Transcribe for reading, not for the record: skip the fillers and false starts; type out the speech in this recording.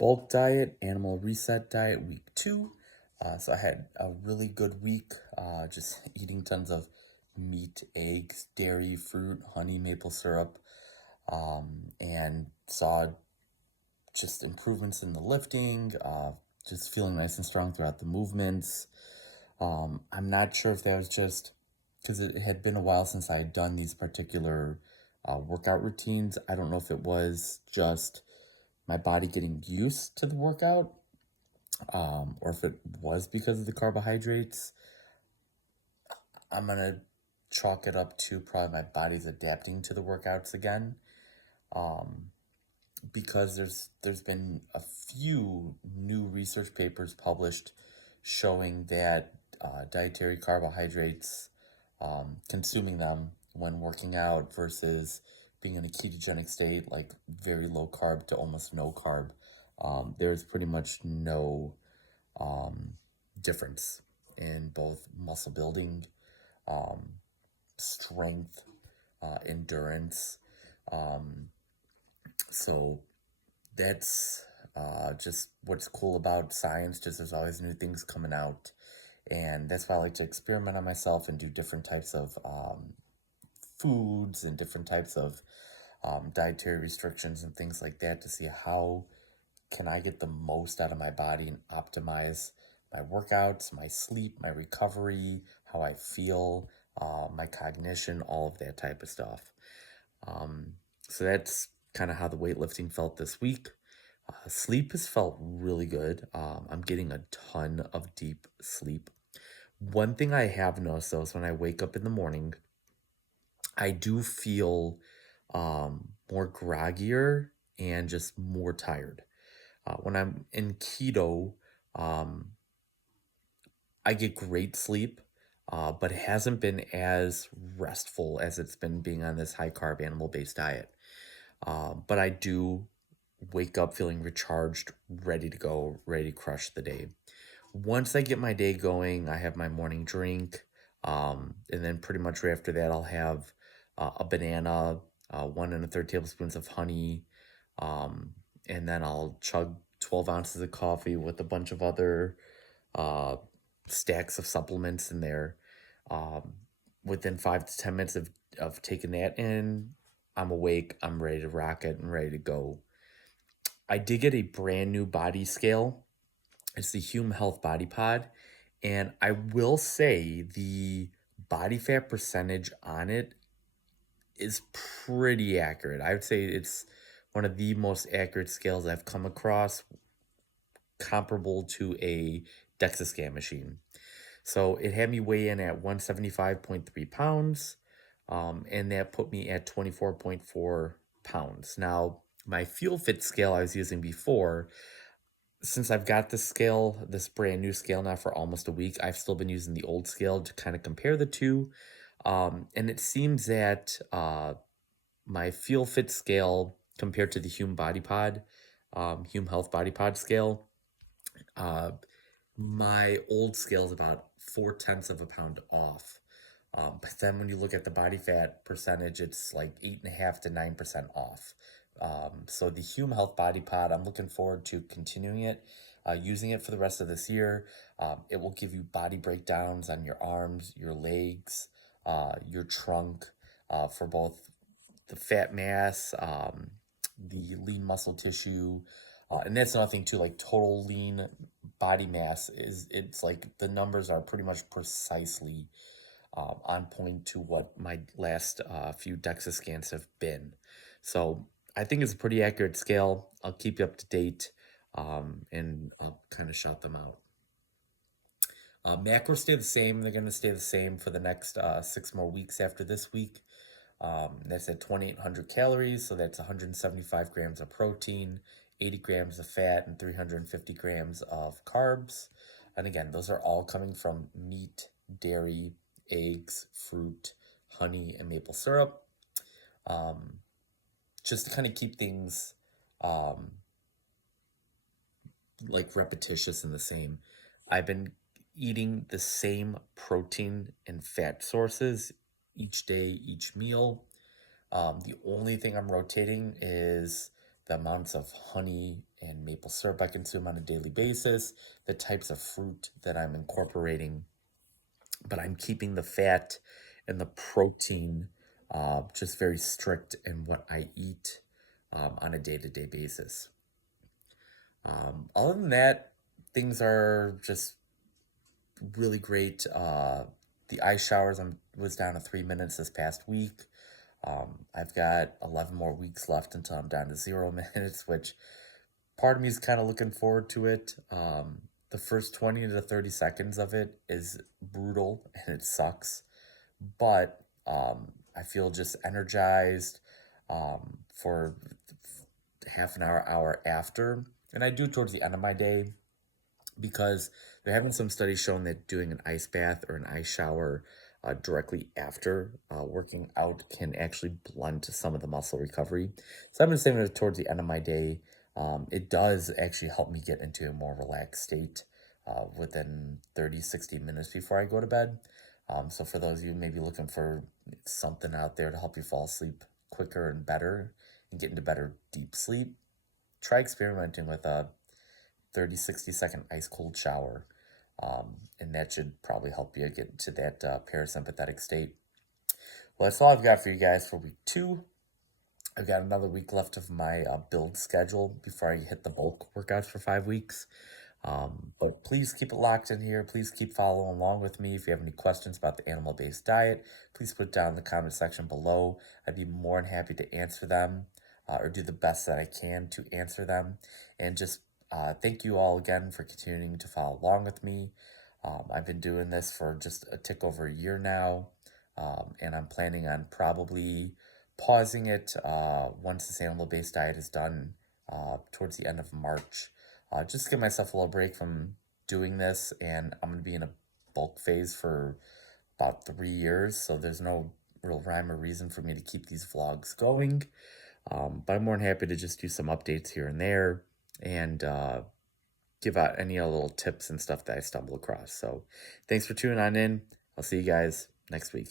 bulk diet, animal reset diet, week 2. So I had a really good week, just eating tons of meat, eggs, dairy, fruit, honey, maple syrup, and saw just improvements in the lifting, just feeling nice and strong throughout the movements. I'm not sure if that was just because it had been a while since I had done these particular workout routines. I don't know if it was just my body getting used to the workout, or if it was because of the carbohydrates. I'm gonna chalk it up to probably my body's adapting to the workouts again. Um, because there's been a few new research papers published showing that dietary carbohydrates, consuming them when working out versus being in a ketogenic state, like very low carb to almost no carb, there's pretty much no um, difference in both muscle building, um, strength, endurance. Um, so that's just what's cool about science. Just there's always new things coming out, and that's why I like to experiment on myself and do different types of foods and different types of dietary restrictions and things like that to see how can I get the most out of my body and optimize my workouts, my sleep, my recovery, how I feel, my cognition, all of that type of stuff. Um, so that's kind of how the weightlifting felt this week. Sleep has felt really good. I'm getting a ton of deep sleep. One thing I have noticed though is when I wake up in the morning, I do feel more groggier and just more tired. When I'm in keto, um, I get great sleep, but it hasn't been as restful as it's been being on this high carb animal based diet. But I do wake up feeling recharged, ready to go, ready to crush the day. Once I get my day going, I have my morning drink. And then pretty much right after that, I'll have a banana, 1 1/3 tablespoons of honey, um, and then I'll chug 12 ounces of coffee with a bunch of other uh, stacks of supplements in there. Um, Within 5 to 10 minutes of taking that in, I'm awake, I'm ready to rock it and ready to go. I did get a brand new body scale. It's the Hume Health Body Pod. And I will say the body fat percentage on it is pretty accurate. I would say it's one of the most accurate scales I've come across, comparable to a DEXA Scan machine. So it had me weigh in at 175.3 pounds, and that put me at 24.4 pounds. Now, my Fuel Fit scale I was using before, since I've got this scale, this brand new scale now for almost a week, I've still been using the old scale to kind of compare the two. And it seems that my Fuel Fit scale compared to the Hume Body Pod, Hume Health Body Pod scale, uh, my old scale is about 0.4 off. But then when you look at the body fat percentage, it's like 8.5 to 9% off. So the Hume Health Body Pod, I'm looking forward to continuing it, using it for the rest of this year. It will give you body breakdowns on your arms, your legs, your trunk, for both the fat mass, the lean muscle tissue, and that's another thing too. Like total lean body mass it's like the numbers are pretty much precisely on point to what my last few DEXA scans have been. So I think it's a pretty accurate scale. I'll keep you up to date, and I'll kind of shout them out. Macros stay the same. They're going to stay the same for the next 6 more weeks after this week. That's at 2,800 calories, so that's 175 grams of protein, 80 grams of fat, and 350 grams of carbs. And again, those are all coming from meat, dairy, eggs, fruit, honey, and maple syrup. Just to kind of keep things um, like repetitious and the same. I've been eating the same protein and fat sources each day, each meal. The only thing I'm rotating is the amounts of honey and and maple syrup I consume on a daily basis, the types of fruit that I'm incorporating, but I'm keeping the fat and the protein just very strict in what I eat on a day-to-day basis. Other than that, things are just really great. The ice showers was down to 3 minutes this past week. I've got 11 more weeks left until I'm down to 0 minutes, which part of me is kind of looking forward to it. The first 20 to 30 seconds of it is brutal and it sucks, but I feel just energized for half an hour after. And I do towards the end of my day because they're having some studies showing that doing an ice bath or an ice shower directly after working out can actually blunt some of the muscle recovery. So I've been saving it towards the end of my day. It does actually help me get into a more relaxed state within 30-60 minutes before I go to bed. So for those of you maybe looking for something out there to help you fall asleep quicker and better and get into better deep sleep, try experimenting with a 30-60 second ice cold shower. And that should probably help you get to that parasympathetic state. Well, that's all I've got for you guys for week 2. I've got another week left of my build schedule before I hit the bulk workouts for 5 weeks. But please keep it locked in here. Please keep following along with me. If you have any questions about the animal-based diet, please put it down in the comment section below. I'd be more than happy to answer them or do the best that I can to answer them. And just thank you all again for continuing to follow along with me. I've been doing this for just a tick over a year now, and I'm planning on probably pausing it once this animal-based diet is done towards the end of March. Just to give myself a little break from doing this, and I'm going to be in a bulk phase for about 3 years, so there's no real rhyme or reason for me to keep these vlogs going. But I'm more than happy to just do some updates here and there and give out any other little tips and stuff that I stumble across. So thanks for tuning on in. I'll see you guys next week.